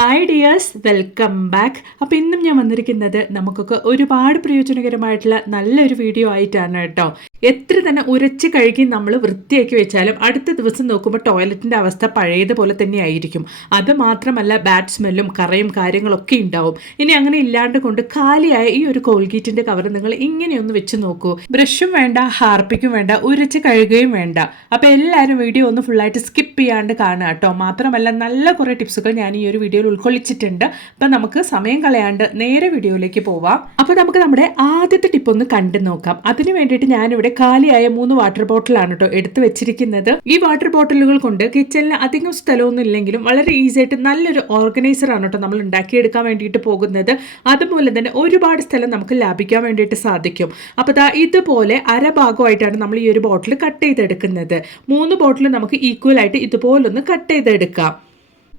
Hi dears, welcome back. അപ്പോൾ ഇന്നും ഞാൻ വന്നിരിക്കുന്നത് നമുക്കൊക്കെ ഒരുപാട് പ്രയോജനകരമായിട്ടുള്ള നല്ലൊരു വീഡിയോ ആയിട്ടാണ് കേട്ടോ. എത്ര തന്നെ ഉരച്ച് കഴുകി നമ്മൾ വൃത്തിയാക്കി വെച്ചാലും അടുത്ത ദിവസം നോക്കുമ്പോൾ ടോയ്ലറ്റിൻ്റെ അവസ്ഥ പഴയതുപോലെ തന്നെ ആയിരിക്കും. അത് മാത്രമല്ല ബാഡ് സ്മെല്ലും കറയും കാര്യങ്ങളൊക്കെ ഉണ്ടാവും. ഇനി അങ്ങനെ ഇല്ലാണ്ട് കൊണ്ട് കാലിയായ ഈ ഒരു കോൾഗേറ്റിൻ്റെ കവർ നിങ്ങൾ ഇങ്ങനെയൊന്ന് വെച്ച് നോക്കൂ. ബ്രഷും വേണ്ട, ഹാർപ്പിക്കും വേണ്ട, ഉരച്ച് കഴുകുകയും വേണ്ട. അപ്പോൾ എല്ലാവരും വീഡിയോ ഒന്ന് ഫുള്ളായിട്ട് സ്കിപ്പ് ചെയ്യാണ്ട് കാണുക കേട്ടോ. മാത്രമല്ല നല്ല കുറേ ടിപ്സുകൾ ഞാൻ ഈ ഒരു വീഡിയോയിൽ ഉൾക്കൊള്ളിച്ചിട്ടുണ്ട്. അപ്പം നമുക്ക് സമയം കളയാണ്ട് നേരെ വീഡിയോയിലേക്ക് പോവാം. അപ്പോൾ നമുക്ക് നമ്മുടെ ആദ്യത്തെ ടിപ്പ് ഒന്ന് കണ്ടു നോക്കാം. അതിന് വേണ്ടിയിട്ട് ഞാനിവിടെ കാലിയായ 3 വാട്ടർ ബോട്ടിലാണ് കേട്ടോ എടുത്തു വെച്ചിരിക്കുന്നത്. ഈ വാട്ടർ ബോട്ടിലുകൾ കൊണ്ട് കിച്ചണിൽ അധികം സ്ഥലമൊന്നും ഇല്ലെങ്കിലും വളരെ ഈസി ആയിട്ട് നല്ലൊരു ഓർഗനൈസർ ആണ് കേട്ടോ നമ്മൾ ഉണ്ടാക്കിയെടുക്കാൻ വേണ്ടിയിട്ട് പോകുന്നത്. അതുപോലെ തന്നെ ഒരുപാട് സ്ഥലം നമുക്ക് ലാഭിക്കാൻ വേണ്ടിയിട്ട് സാധിക്കും. അപ്പോൾ ഇതുപോലെ അരഭാഗമായിട്ടാണ് നമ്മൾ ഈ ഒരു ബോട്ടിൽ കട്ട് ചെയ്തെടുക്കുന്നത്. 3 ബോട്ടിൽ നമുക്ക് ഈക്വൽ ആയിട്ട് ഇതുപോലൊന്ന് കട്ട് ചെയ്തെടുക്കാം.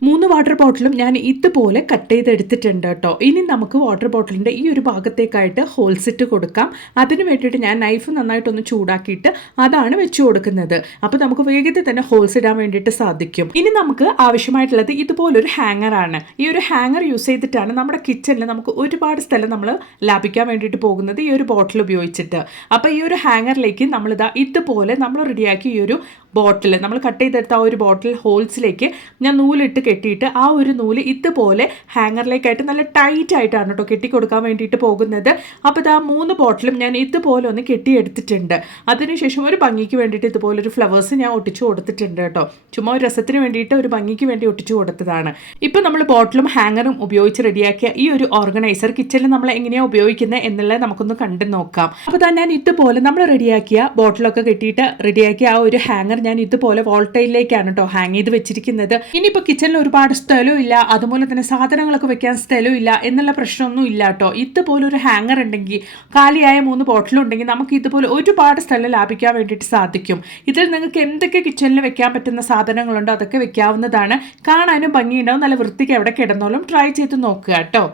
3 വാട്ടർ ബോട്ടിലും ഞാൻ ഇതുപോലെ കട്ട് ചെയ്തെടുത്തിട്ടുണ്ട് കേട്ടോ. ഇനി നമുക്ക് വാട്ടർ ബോട്ടിലിൻ്റെ ഈ ഒരു ഭാഗത്തേക്കായിട്ട് ഹോൾസ് ഇട്ട് കൊടുക്കാം. അതിന് വേണ്ടിയിട്ട് ഞാൻ നൈഫ് നന്നായിട്ടൊന്ന് ചൂടാക്കിയിട്ട് അതാണ് വെച്ച് കൊടുക്കുന്നത്. അപ്പോൾ നമുക്ക് വേഗത്തിൽ തന്നെ ഹോൾസ് ഇടാൻ വേണ്ടിയിട്ട് സാധിക്കും. ഇനി നമുക്ക് ആവശ്യമായിട്ടുള്ളത് ഇതുപോലൊരു ഹാങ്ങറാണ്. ഈ ഒരു ഹാങ്ങർ യൂസ് ചെയ്തിട്ടാണ് നമ്മുടെ കിച്ചണിൽ നമുക്ക് ഒരുപാട് സ്ഥലം നമ്മൾ ലാഭിക്കാൻ വേണ്ടിയിട്ട് പോകുന്നത് ഈ ഒരു ബോട്ടിൽ ഉപയോഗിച്ചിട്ട്. അപ്പോൾ ഈ ഒരു ഹാങ്ങറിലേക്ക് ഇതുപോലെ നമ്മൾ റെഡിയാക്കി ഈ ഒരു ബോട്ടിൽ നമ്മൾ കട്ട് ചെയ്തെടുത്ത ആ ഒരു ബോട്ടിൽ ഹോൾസിലേക്ക് ഞാൻ നൂലിട്ട് കെട്ടിയിട്ട് ആ ഒരു നൂല് ഇതുപോലെ ഹാങ്ങറിലേക്കായിട്ട് നല്ല ടൈറ്റ് ആയിട്ടാണ് കേട്ടോ കെട്ടിക്കൊടുക്കാൻ വേണ്ടിയിട്ട് പോകുന്നത്. അപ്പോൾ 3 ബോട്ടിലും ഞാൻ ഇതുപോലെ ഒന്ന് കെട്ടിയെടുത്തിട്ടുണ്ട്. അതിനുശേഷം ഒരു ഭംഗിക്ക് വേണ്ടിയിട്ട് ഇതുപോലൊരു ഫ്ലവേഴ്സ് ഞാൻ ഒട്ടിച്ചു കൊടുത്തിട്ടുണ്ട് കേട്ടോ. ചുമ്മാ ഒരു രസത്തിന് വേണ്ടിയിട്ട് ഒരു ഭംഗിക്ക് വേണ്ടി ഒട്ടിച്ചു കൊടുത്തതാണ്. ഇപ്പോൾ നമ്മൾ ബോട്ടിലും ഹാങ്ങറും ഉപയോഗിച്ച് റെഡിയാക്കിയ ഈ ഒരു ഓർഗനൈസർ കിച്ചണിൽ നമ്മൾ എങ്ങനെയാണ് ഉപയോഗിക്കുന്നത് എന്നുള്ളത് നമുക്കൊന്ന് കണ്ടു നോക്കാം. അപ്പോൾ ഞാൻ ഇതുപോലെ നമ്മൾ റെഡിയാക്കിയ ബോട്ടിലൊക്കെ കെട്ടിയിട്ട് റെഡിയാക്കിയ ആ ഒരു ഹാങ്ങർ ഞാൻ ഇതുപോലെ വോൾട്ടൈലിലേക്കാണ് കേട്ടോ ഹാങ് ചെയ്ത് വെച്ചിരിക്കുന്നത്. ഇനിയിപ്പോൾ കിച്ചണിൽ ഒരുപാട് സ്ഥലവും ഇല്ല, അതുപോലെ തന്നെ സാധനങ്ങളൊക്കെ വെക്കാൻ സ്ഥലവും ഇല്ല എന്നുള്ള പ്രശ്നമൊന്നും ഇല്ല കേട്ടോ. ഇതുപോലെ ഒരു ഹാങ്ങർ ഉണ്ടെങ്കിൽ, കാലിയായ 3 ബോട്ടിലുണ്ടെങ്കിൽ നമുക്ക് ഇതുപോലെ ഒരുപാട് സ്ഥലം ലാഭിക്കാൻ വേണ്ടിയിട്ട് സാധിക്കും. ഇതിൽ നിങ്ങൾക്ക് എന്തൊക്കെ കിച്ചണിൽ വെക്കാൻ പറ്റുന്ന സാധനങ്ങളുണ്ടോ അതൊക്കെ വെക്കാവുന്നതാണ്. കാണാനും ഭംഗിയുണ്ടാവും, നല്ല വൃത്തിക്ക് എവിടെ കിടന്നോളും. ട്രൈ ചെയ്ത് നോക്കുക കേട്ടോ.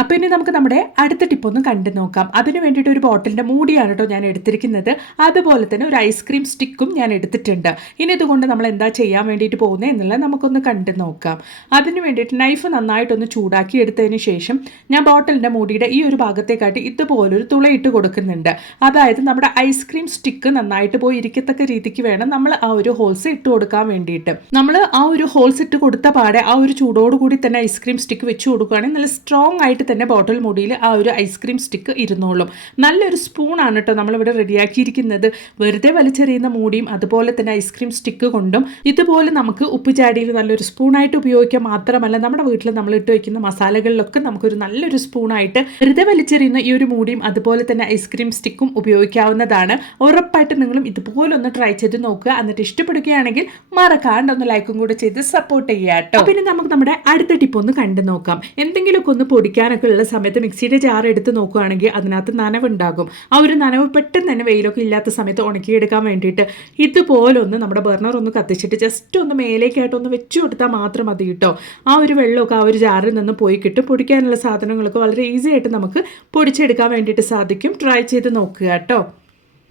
അപ്പോൾ ഇനി നമുക്ക് നമ്മുടെ അടുത്ത ടിപ്പൊന്ന് കണ്ടു നോക്കാം. അതിന് വേണ്ടിയിട്ട് ഒരു ബോട്ടിലിൻ്റെ മൂടിയാണ് കേട്ടോ ഞാൻ എടുത്തിരിക്കുന്നത്. അതുപോലെ തന്നെ ഒരു ഐസ്ക്രീം സ്റ്റിക്കും ഞാൻ എടുത്തിട്ടുണ്ട്. ഇനി ഇതുകൊണ്ട് നമ്മൾ എന്താ ചെയ്യാൻ വേണ്ടിയിട്ട് പോകുന്നത് എന്നുള്ളത് നമുക്കൊന്ന് കണ്ടു നോക്കാം. അതിന് വേണ്ടിയിട്ട് നൈഫ് നന്നായിട്ടൊന്ന് ചൂടാക്കി എടുത്തതിന് ശേഷം ഞാൻ ബോട്ടിലിൻ്റെ മൂടിയുടെ ഈ ഒരു ഭാഗത്തേക്കായിട്ട് ഇതുപോലൊരു തുളയിട്ട് കൊടുക്കുന്നുണ്ട്. അതായത് നമ്മുടെ ഐസ്ക്രീം സ്റ്റിക്ക് നന്നായിട്ട് പോയി ഇരിക്കത്തക്ക രീതിക്ക് വേണം നമ്മൾ ആ ഒരു ഹോൾസ് ഇട്ട് കൊടുക്കാൻ വേണ്ടിയിട്ട്. നമ്മൾ ആ ഒരു ഹോൾസ് ഇട്ട് കൊടുത്ത പാടെ ആ ഒരു ചൂടോടുകൂടി തന്നെ ഐസ്ക്രീം സ്റ്റിക്ക് വെച്ച് കൊടുക്കുകയാണെങ്കിൽ നല്ല സ്ട്രോങ് ആയിട്ട് തന്നെ ബോട്ടിൽ മുടിയിൽ ആ ഒരു ഐസ്ക്രീം സ്റ്റിക്ക് ഇരുന്നോളും. നല്ലൊരു സ്പൂണാണ് കേട്ടോ നമ്മളിവിടെ റെഡിയാക്കിയിരിക്കുന്നത്. വെറുതെ വലിച്ചെറിയുന്ന മൂടിയും അതുപോലെ തന്നെ ഐസ്ക്രീം സ്റ്റിക്ക് കൊണ്ടും ഇതുപോലെ നമുക്ക് ഉപ്പ് ചാടിയിൽ നല്ലൊരു സ്പൂണായിട്ട് ഉപയോഗിക്കുക മാത്രമല്ല നമ്മുടെ വീട്ടിൽ നമ്മൾ ഇട്ട് വയ്ക്കുന്ന മസാലകളിലൊക്കെ നമുക്കൊരു നല്ലൊരു സ്പൂണായിട്ട് വെറുതെ വലിച്ചെറിയുന്ന ഈ ഒരു മൂടിയും അതുപോലെ തന്നെ ഐസ്ക്രീം സ്റ്റിക്കും ഉപയോഗിക്കാവുന്നതാണ്. ഉറപ്പായിട്ട് നിങ്ങളും ഇതുപോലെ ഒന്ന് ട്രൈ ചെയ്ത് നോക്കുക. എന്നിട്ട് ഇഷ്ടപ്പെടുകയാണെങ്കിൽ മറക്കാണ്ട് ഒന്ന് ലൈക്കും കൂടെ ചെയ്ത് സപ്പോർട്ട് ചെയ്യുക കേട്ടോ. പിന്നെ നമുക്ക് നമ്മുടെ അടുത്ത ടിപ്പ് ഒന്ന് കണ്ടു നോക്കാം. എന്തെങ്കിലുമൊക്കെ ഒന്ന് പൊടിക്കാനൊക്കെ ഉള്ള സമയത്ത് മിക്സിയുടെ ജാർ എടുത്ത് നോക്കുകയാണെങ്കിൽ അതിനകത്ത് നനവുണ്ടാകും. ആ ഒരു നനവ് പെട്ടെന്ന് തന്നെ വെയിലൊക്കെ ഇല്ലാത്ത സമയത്ത് ഉണക്കിയെടുക്കാൻ വേണ്ടിയിട്ട് ഇതുപോലെ ഒന്ന് നമ്മുടെ ബർണർ ഒന്ന് കത്തിച്ചിട്ട് ജസ്റ്റ് ഒന്ന് മേലേക്കായിട്ടൊന്ന് വെച്ച് കൊടുത്താൽ മാത്രം മതി കേട്ടോ. ആ ഒരു വെള്ളമൊക്കെ ആ ഒരു ജാറിൽ നിന്ന് പോയി കിട്ടും. പൊടിക്കാനുള്ള സാധനങ്ങളൊക്കെ വളരെ ഈസി ആയിട്ട് നമുക്ക് പൊടിച്ചെടുക്കാൻ വേണ്ടിയിട്ട് സാധിക്കും. ട്രൈ ചെയ്ത് നോക്കുക കേട്ടോ.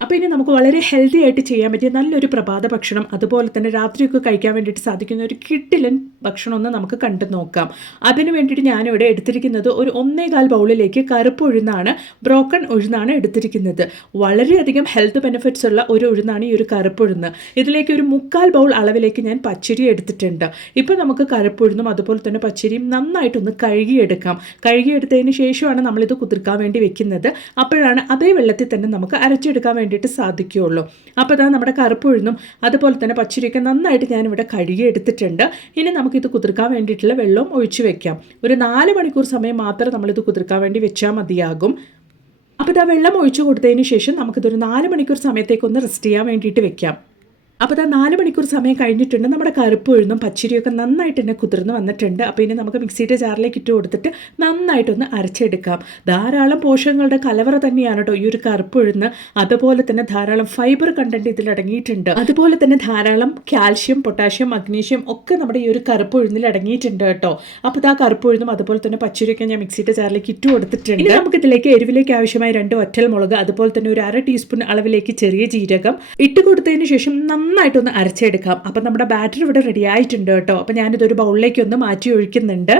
അപ്പോൾ ഇനി നമുക്ക് വളരെ ഹെൽത്തി ആയിട്ട് ചെയ്യാൻ പറ്റിയ നല്ലൊരു പ്രഭാത ഭക്ഷണം, അതുപോലെ തന്നെ രാത്രിയൊക്കെ കഴിക്കാൻ വേണ്ടിയിട്ട് സാധിക്കുന്ന ഒരു കിടിലൻ ഭക്ഷണം ഒന്ന് നമുക്ക് കണ്ടു നോക്കാം. അതിന് വേണ്ടിയിട്ട് ഞാനിവിടെ എടുത്തിരിക്കുന്നത് ഒരു 1.25 ബൗളിലേക്ക് കറുപ്പ് ഉഴുന്നാണ്, ബ്രോക്കൺ ഉഴുന്നാണ് എടുത്തിരിക്കുന്നത്. വളരെയധികം ഹെൽത്ത് ബെനിഫിറ്റ്സ് ഉള്ള ഒരു ഉഴുന്നാണ് ഈ ഒരു കറുപ്പ് ഉഴുന്ന്. ഇതിലേക്ക് ഒരു 3/4 ബൗൾ അളവിലേക്ക് ഞാൻ പച്ചരി എടുത്തിട്ടുണ്ട്. ഇപ്പോൾ നമുക്ക് കറുപ്പ് ഉഴുന്നും അതുപോലെ തന്നെ പച്ചരിയും നന്നായിട്ടൊന്ന് കഴുകിയെടുക്കാം. കഴുകിയെടുത്തതിന് ശേഷമാണ് നമ്മളിത് കുതിർക്കാൻ വേണ്ടി വെക്കുന്നത്. അപ്പോഴാണ് അതേ വെള്ളത്തിൽ തന്നെ നമുക്ക് അരച്ചെടുക്കാൻ വേണ്ടിയിട്ട് സാധിക്കുകയുള്ളൂ. അപ്പോൾ നമ്മുടെ കറുപ്പ് ഉഴുന്നും അതുപോലെ തന്നെ പച്ചരിയൊക്കെ നന്നായിട്ട് ഞാനിവിടെ കഴുകി എടുത്തിട്ടുണ്ട്. ഇനി നമുക്കിത് കുതിർക്കാൻ വേണ്ടിയിട്ടുള്ള വെള്ളവും ഒഴിച്ചു വെക്കാം. ഒരു 4 മണിക്കൂർ സമയം മാത്രം നമ്മളിത് കുതിർക്കാൻ വേണ്ടി വെച്ചാൽ മതിയാകും. അപ്പോൾ വെള്ളം ഒഴിച്ചു കൊടുത്തതിന് ശേഷം നമുക്കിതൊരു 4 മണിക്കൂർ സമയത്തേക്കൊന്ന് റെസ്റ്റ് ചെയ്യാൻ വേണ്ടിയിട്ട് വെക്കാം. അപ്പോൾ 4 മണിക്കൂർ സമയം കഴിഞ്ഞിട്ടുണ്ട്. നമ്മുടെ കറുപ്പ് ഉഴുന്നും പച്ചരിയൊക്കെ നന്നായിട്ട് തന്നെ കുതിർന്ന് വന്നിട്ടുണ്ട്. അപ്പോൾ ഇനി നമുക്ക് മിക്സിയുടെ ജാറിലേക്ക് ഇട്ട് കൊടുത്തിട്ട് നന്നായിട്ടൊന്ന് അരച്ചെടുക്കാം. ധാരാളം പോഷകങ്ങളുടെ കലവറ തന്നെയാണ് കേട്ടോ ഈ ഒരു കറുപ്പ് ഉഴുന്ന്. അതുപോലെ തന്നെ ധാരാളം ഫൈബർ കണ്ടന്റ് ഇതിൽ അടങ്ങിയിട്ടുണ്ട്. അതുപോലെ തന്നെ ധാരാളം കാൽഷ്യം, പൊട്ടാഷ്യം, മഗ്നീഷ്യം ഒക്കെ നമ്മുടെ ഈ ഒരു കറുപ്പ് ഉഴുന്നിൽ അടങ്ങിയിട്ടുണ്ട് കേട്ടോ. അപ്പോൾ കറുപ്പ് ഉഴുന്നും അതുപോലെ തന്നെ പച്ചരിയൊക്കെ ഞാൻ മിക്സിയുടെ ജാറിലേക്ക് ഇട്ട് കൊടുത്തിട്ടുണ്ട്. ഇനി നമുക്ക് ഇതിലേക്ക് എരിവിലേക്ക് ആവശ്യമായ 2 വറ്റൽ മുളക്, അതുപോലെ തന്നെ ഒരു 1/2 ടീസ്പൂൺ അളവിലേക്ക് ചെറിയ ജീരകം ഇട്ട് കൊടുത്തതിന് ശേഷം നന്നായിട്ടൊന്ന് അരച്ചെടുക്കാം. അപ്പം നമ്മുടെ ബാറ്റർ ഇവിടെ റെഡി ആയിട്ടുണ്ട് കേട്ടോ. അപ്പം ഞാനിതൊരു ബൗളിലേക്ക് ഒന്ന് മാറ്റി ഒഴിക്കുന്നുണ്ട്.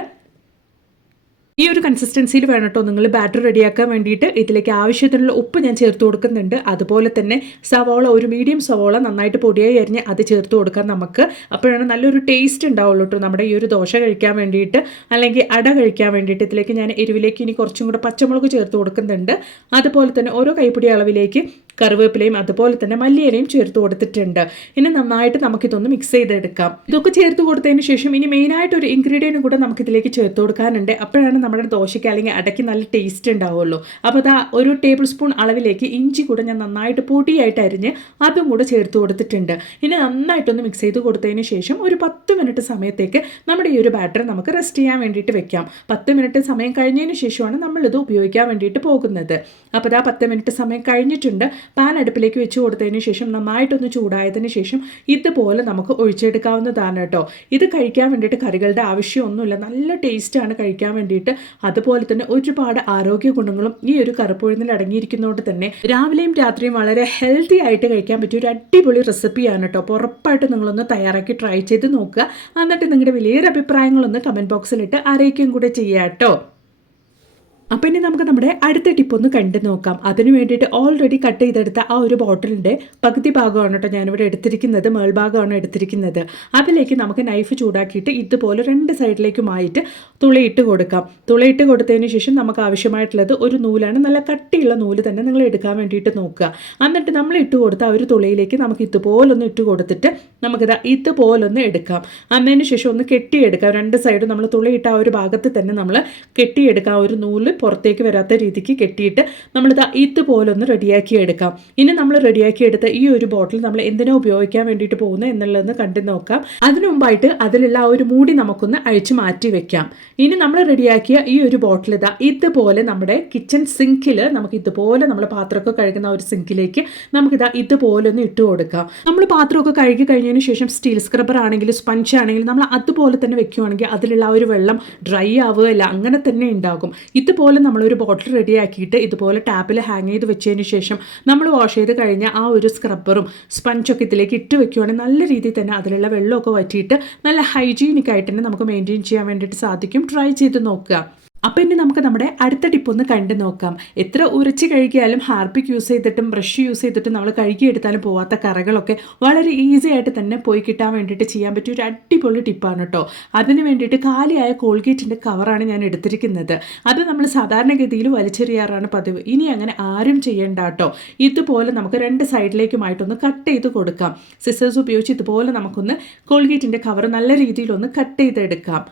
ഈ ഒരു കൺസിസ്റ്റൻസിയിൽ വേണം കേട്ടോ നിങ്ങൾ ബാറ്റർ റെഡിയാക്കാൻ വേണ്ടിയിട്ട്. ഇതിലേക്ക് ആവശ്യത്തിനുള്ള ഉപ്പ് ഞാൻ ചേർത്ത് കൊടുക്കുന്നുണ്ട്. അതുപോലെ തന്നെ സവോള, ഒരു മീഡിയം സവോള നന്നായിട്ട് പൊടിയായി അരിഞ്ഞ് അത് ചേർത്ത് കൊടുക്കാം നമുക്ക്. അപ്പോഴാണ് നല്ലൊരു ടേസ്റ്റ് ഉണ്ടാവുള്ളൂ കേട്ടോ നമ്മുടെ ഈ ഒരു ദോശ കഴിക്കാൻ വേണ്ടിയിട്ട്, അല്ലെങ്കിൽ അട കഴിക്കാൻ വേണ്ടിയിട്ട്. ഇതിലേക്ക് ഞാൻ എരിവിലേക്ക് ഇനി കുറച്ചും കൂടെ പച്ചമുളക് ചേർത്ത് കൊടുക്കുന്നുണ്ട്. അതുപോലെ തന്നെ ഓരോ കൈപ്പിടി അളവിലേക്ക് കറിവേപ്പിലയും അതുപോലെ തന്നെ മല്ലിയിലയും ചേർത്ത് കൊടുത്തിട്ടുണ്ട്. ഇനി നന്നായിട്ട് നമുക്കിതൊന്ന് മിക്സ് ചെയ്തെടുക്കാം. ഇതൊക്കെ ചേർത്ത് കൊടുത്തതിന് ശേഷം ഇനി മെയിനായിട്ട് ഒരു ഇൻഗ്രീഡിയൻറ്റ് കൂടെ നമുക്കിതിലേക്ക് ചേർത്ത് കൊടുക്കാനുണ്ട്. അപ്പോഴാണ് നമ്മുടെ ദോശയ്ക്ക് അല്ലെങ്കിൽ അടയ്ക്ക് നല്ല ടേസ്റ്റ് ഉണ്ടാവുള്ളൂ. അപ്പോൾ അതാ ഒരു ടേബിൾ സ്പൂൺ അളവിലേക്ക് ഇഞ്ചി കൂടെ ഞാൻ നന്നായിട്ട് പൊടിയായിട്ട് അരിഞ്ഞ് അതും കൂടെ ചേർത്ത് കൊടുത്തിട്ടുണ്ട്. ഇനി നന്നായിട്ടൊന്ന് മിക്സ് ചെയ്ത് കൊടുത്തതിന് ശേഷം ഒരു 10 മിനിറ്റ് സമയത്തേക്ക് നമ്മുടെ ഈ ഒരു ബാറ്റർ നമുക്ക് റെസ്റ്റ് ചെയ്യാൻ വേണ്ടിയിട്ട് വെക്കാം. 10 മിനിറ്റ് സമയം കഴിഞ്ഞതിന് ശേഷമാണ് നമ്മളിത് ഉപയോഗിക്കാൻ വേണ്ടിയിട്ട് പോകുന്നത്. അപ്പോൾ അതാ 10 മിനിറ്റ് സമയം കഴിഞ്ഞിട്ടുണ്ട്. പാൻ അടുപ്പിലേക്ക് വെച്ച് കൊടുത്തതിന് ശേഷം നന്നായിട്ടൊന്ന് ചൂടായതിന് ശേഷം ഇതുപോലെ നമുക്ക് ഒഴിച്ചെടുക്കാവുന്നതാണ് കേട്ടോ. ഇത് കഴിക്കാൻ വേണ്ടിയിട്ട് കറികളുടെ ആവശ്യമൊന്നുമില്ല. നല്ല ടേസ്റ്റാണ് കഴിക്കാൻ വേണ്ടിയിട്ട്. അതുപോലെ തന്നെ ഒരുപാട് ആരോഗ്യ ഗുണങ്ങളും ഈ ഒരു കറുപ്പുഴുന്നിൽ അടങ്ങിയിരിക്കുന്നതുകൊണ്ട് തന്നെ രാവിലെയും രാത്രിയും വളരെ ഹെൽത്തി ആയിട്ട് കഴിക്കാൻ പറ്റിയ ഒരു അടിപൊളി റെസിപ്പിയാണ് കേട്ടോ. അപ്പോൾ ഉറപ്പായിട്ട് നിങ്ങളൊന്ന് തയ്യാറാക്കി ട്രൈ ചെയ്ത് നോക്കുക. എന്നിട്ട് നിങ്ങളുടെ വലിയൊരു അഭിപ്രായങ്ങളൊന്ന് കമൻറ്റ് ബോക്സിലിട്ട് അറിയിക്കുകയും കൂടെ ചെയ്യാം കേട്ടോ. അപ്പോൾ ഇനി നമുക്ക് നമ്മുടെ അടുത്ത ടിപ്പ് ഒന്ന് കണ്ടു നോക്കാം. അതിന് വേണ്ടിയിട്ട് ഓൾറെഡി കട്ട് ചെയ്തെടുത്ത ആ ഒരു ബോട്ടിലിൻ്റെ പകുതി ഭാഗമാണ് കേട്ടോ ഞാനിവിടെ എടുത്തിരിക്കുന്നത്, മേൾഭാഗമാണ് എടുത്തിരിക്കുന്നത്. അതിലേക്ക് നമുക്ക് നൈഫ് ചൂടാക്കിയിട്ട് ഇതുപോലെ 2 സൈഡിലേക്കുമായിട്ട് തുളയിട്ട് കൊടുക്കാം. തുളയിട്ട് കൊടുത്തതിന് ശേഷം നമുക്ക് ആവശ്യമായിട്ടുള്ളത് ഒരു നൂലാണ്. നല്ല കട്ടിയുള്ള നൂല് തന്നെ നിങ്ങൾ എടുക്കാൻ വേണ്ടിയിട്ട് നോക്കുക. എന്നിട്ട് നമ്മൾ ഇട്ട് കൊടുത്ത ആ ഒരു തുളയിലേക്ക് നമുക്ക് ഇതുപോലൊന്ന് ഇട്ട് കൊടുത്തിട്ട് നമുക്കിത് ഇതുപോലൊന്ന് എടുക്കാം. അതിന് ശേഷം ഒന്ന് കെട്ടിയെടുക്കാം. 2 സൈഡും നമ്മൾ തുളയിട്ട ആ ഒരു ഭാഗത്ത് തന്നെ നമ്മൾ കെട്ടിയെടുക്കാം. ഒരു നൂല് പുറത്തേക്ക് വരാത്ത രീതിക്ക് കെട്ടിയിട്ട് നമ്മളിത് ഇതുപോലെ ഒന്ന് റെഡിയാക്കി എടുക്കാം. ഇനി നമ്മൾ റെഡിയാക്കി എടുത്ത ഈ ഒരു ബോട്ടിൽ നമ്മൾ എന്തിനാ ഉപയോഗിക്കാൻ വേണ്ടിയിട്ട് പോകുന്നത് എന്നുള്ളതെന്ന് കണ്ടു നോക്കാം. അതിനു മുമ്പായിട്ട് അതിലുള്ള ആ ഒരു മൂടി നമുക്കൊന്ന് അഴിച്ചു മാറ്റി വെക്കാം. ഇനി നമ്മൾ റെഡിയാക്കിയ ഈ ഒരു ബോട്ടിൽ ഇതുപോലെ നമ്മുടെ കിച്ചൺ സിങ്കിൽ നമുക്ക് ഇതുപോലെ നമ്മൾ പാത്രമൊക്കെ കഴുകുന്ന ഒരു സിങ്കിലേക്ക് നമുക്കിതാ ഇതുപോലെ ഒന്ന് ഇട്ട് കൊടുക്കാം. നമ്മൾ പാത്രമൊക്കെ കഴുകി കഴിഞ്ഞതിന് ശേഷം സ്റ്റീൽ സ്ക്രബ്ബർ ആണെങ്കിലും സ്പഞ്ച് ആണെങ്കിലും നമ്മൾ അതുപോലെ തന്നെ വെക്കുകയാണെങ്കിൽ അതിലുള്ള ആ ഒരു വെള്ളം ഡ്രൈ ആവുകയില്ല, അങ്ങനെ തന്നെ ഉണ്ടാകും. ഇതുപോലെ നമ്മളൊരു ബോട്ടിൽ റെഡിയാക്കിയിട്ട് ഇതുപോലെ ടാപ്പിൽ ഹാങ് ചെയ്ത് വെച്ചതിന് ശേഷം നമ്മൾ വാഷ് ചെയ്ത് കഴിഞ്ഞ ആ ഒരു സ്ക്രബ്ബറും സ്പഞ്ചൊക്കെ ഇതിലേക്ക് ഇട്ട് വെക്കുകയാണെങ്കിൽ നല്ല രീതിയിൽ തന്നെ അതിലുള്ള വെള്ളമൊക്കെ വറ്റിയിട്ട് നല്ല ഹൈജീനിക് ആയിട്ട് തന്നെ നമുക്ക് മെയിൻറ്റെയിൻ ചെയ്യാൻ വേണ്ടിയിട്ട് സാധിക്കും. ട്രൈ ചെയ്ത് നോക്കുക. അപ്പോൾ ഇനി നമുക്ക് നമ്മുടെ അടുത്ത ടിപ്പ് ഒന്ന് കണ്ടു നോക്കാം. എത്ര ഉരച്ച് കഴുകിയാലും ഹാർപ്പിക് യൂസ് ചെയ്തിട്ടും ബ്രഷ് യൂസ് ചെയ്തിട്ടും നമ്മൾ കഴുകിയെടുത്താലും പോവാത്ത കറകളൊക്കെ വളരെ ഈസി ആയിട്ട് തന്നെ പോയി കിട്ടാൻ വേണ്ടിയിട്ട് ചെയ്യാൻ പറ്റിയ ഒരു അടിപൊളി ടിപ്പാണ് കേട്ടോ. അതിന് വേണ്ടിയിട്ട് കാലിയായ കോൾഗേറ്റിൻ്റെ കവറാണ് ഞാൻ എടുത്തിരിക്കുന്നത്. അത് നമ്മൾ സാധാരണഗതിയിൽ വലിച്ചെറിയാറാണ് പതിവ്. ഇനി അങ്ങനെ ആരും ചെയ്യേണ്ട കേട്ടോ. ഇതുപോലെ നമുക്ക് 2 സൈഡിലേക്കുമായിട്ടൊന്ന് കട്ട് ചെയ്ത് കൊടുക്കാം. സിസേഴ്സ് ഉപയോഗിച്ച് ഇതുപോലെ നമുക്കൊന്ന് കോൾഗേറ്റിൻ്റെ കവർ നല്ല രീതിയിലൊന്ന് കട്ട് ചെയ്തെടുക്കാം.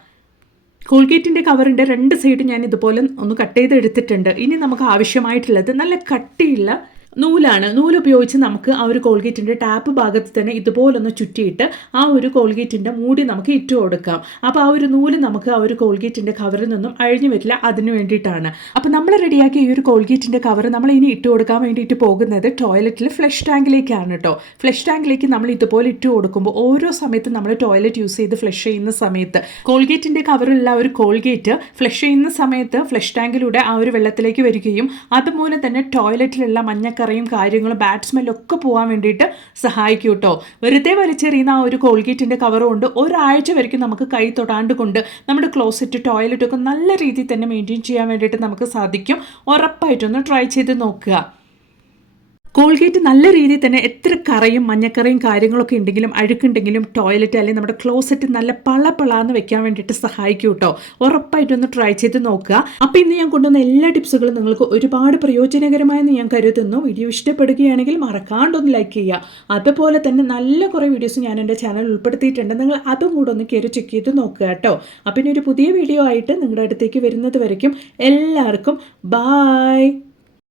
കോൾഗേറ്റിൻ്റെ കവറിൻ്റെ 2 സൈഡ് ഞാൻ ഇതുപോലെ ഒന്ന് കട്ട് ചെയ്ത് എടുത്തിട്ടുണ്ട്. ഇനി നമുക്ക് ആവശ്യമായിട്ടുള്ളത് നല്ല കട്ടിയുള്ള നൂലാണ്. നൂലുപയോഗിച്ച് നമുക്ക് ആ ഒരു കോൾഗേറ്റിൻ്റെ ടാപ്പ് ഭാഗത്ത് തന്നെ ഇതുപോലൊന്ന് ചുറ്റിയിട്ട് ആ ഒരു കോൾഗേറ്റിൻ്റെ മൂടി നമുക്ക് ഇട്ട് കൊടുക്കാം. അപ്പോൾ ആ ഒരു നൂല് നമുക്ക് ആ ഒരു കോൾഗേറ്റിൻ്റെ കവറിൽ നിന്നും അഴിഞ്ഞു വരില്ല. അതിന് വേണ്ടിയിട്ടാണ്. അപ്പോൾ നമ്മൾ റെഡിയാക്കിയ ഈ ഒരു കോൾഗേറ്റിൻ്റെ കവർ നമ്മൾ ഇനി ഇട്ട് കൊടുക്കാൻ വേണ്ടിയിട്ട് പോകുന്നത് ടോയ്ലറ്റിൽ ഫ്ലഷ് ടാങ്കിലേക്കാണ് കേട്ടോ. ഫ്ലഷ് ടാങ്കിലേക്ക് നമ്മൾ ഇതുപോലെ ഇട്ട് കൊടുക്കുമ്പോൾ ഓരോ സമയത്തും നമ്മൾ ടോയ്ലറ്റ് യൂസ് ചെയ്ത് ഫ്ലഷ് ചെയ്യുന്ന സമയത്ത് കോൾഗേറ്റിൻ്റെ കവറുള്ള ഒരു കോൾഗേറ്റ് ഫ്ലഷ് ചെയ്യുന്ന സമയത്ത് ഫ്ലഷ് ടാങ്കിലൂടെ ആ ഒരു വെള്ളത്തിലേക്ക് വരികയും അതുപോലെ തന്നെ ടോയ്ലറ്റിലുള്ള മഞ്ഞക്കറയും കാര്യങ്ങളും ബാഡ് സ്മെല്ലൊക്കെ പോകാൻ വേണ്ടിയിട്ട് സഹായിക്കും കേട്ടോ. വെറുതെ വലിച്ചെറിയുന്ന ആ ഒരു കോൾഗേറ്റിൻ്റെ കവർ കൊണ്ട് ഒരാഴ്ച വരെയും നമുക്ക് കൈ തൊടാണ്ട് കൊണ്ട് നമ്മുടെ ക്ലോസറ്റ് ടോയ്ലറ്റൊക്കെ നല്ല രീതിയിൽ തന്നെ മെയിൻറ്റെയിൻ ചെയ്യാൻ വേണ്ടിയിട്ട് നമുക്ക് സാധിക്കും. ഉറപ്പായിട്ടൊന്ന് ട്രൈ ചെയ്ത് നോക്കുക. കോൾഗേറ്റ് നല്ല രീതിയിൽ തന്നെ എത്ര കറയും മഞ്ഞക്കറയും കാര്യങ്ങളൊക്കെ ഉണ്ടെങ്കിലും അഴുക്കുണ്ടെങ്കിലും ടോയ്ലറ്റ് അല്ലെങ്കിൽ നമ്മുടെ ക്ലോസറ്റ് നല്ല പളപളാന്ന് വെക്കാൻ വേണ്ടിയിട്ട് സഹായിക്കും കേട്ടോ. ഉറപ്പായിട്ടൊന്ന് ട്രൈ ചെയ്ത് നോക്കുക. അപ്പോൾ ഇന്ന് ഞാൻ കൊണ്ടുവന്ന എല്ലാ ടിപ്സുകളും നിങ്ങൾക്ക് ഒരുപാട് പ്രയോജനകരമായെന്ന് ഞാൻ കരുതുന്നു. വീഡിയോ ഇഷ്ടപ്പെടുകയാണെങ്കിൽ മറക്കാണ്ടൊന്ന് ലൈക്ക് ചെയ്യുക. അതുപോലെ തന്നെ നല്ല കുറേ വീഡിയോസ് ഞാൻ എൻ്റെ ചാനൽ ഉൾപ്പെടുത്തിയിട്ടുണ്ട്. നിങ്ങൾ അതും കൂടെ ഒന്ന് കയറി ചെക്ക് ചെയ്ത് നോക്കുക കേട്ടോ. അപ്പോൾ ഇനി ഒരു പുതിയ വീഡിയോ ആയിട്ട് നിങ്ങളുടെ അടുത്തേക്ക് വരുന്നത് വരയ്ക്കും എല്ലാവർക്കും ബായ്.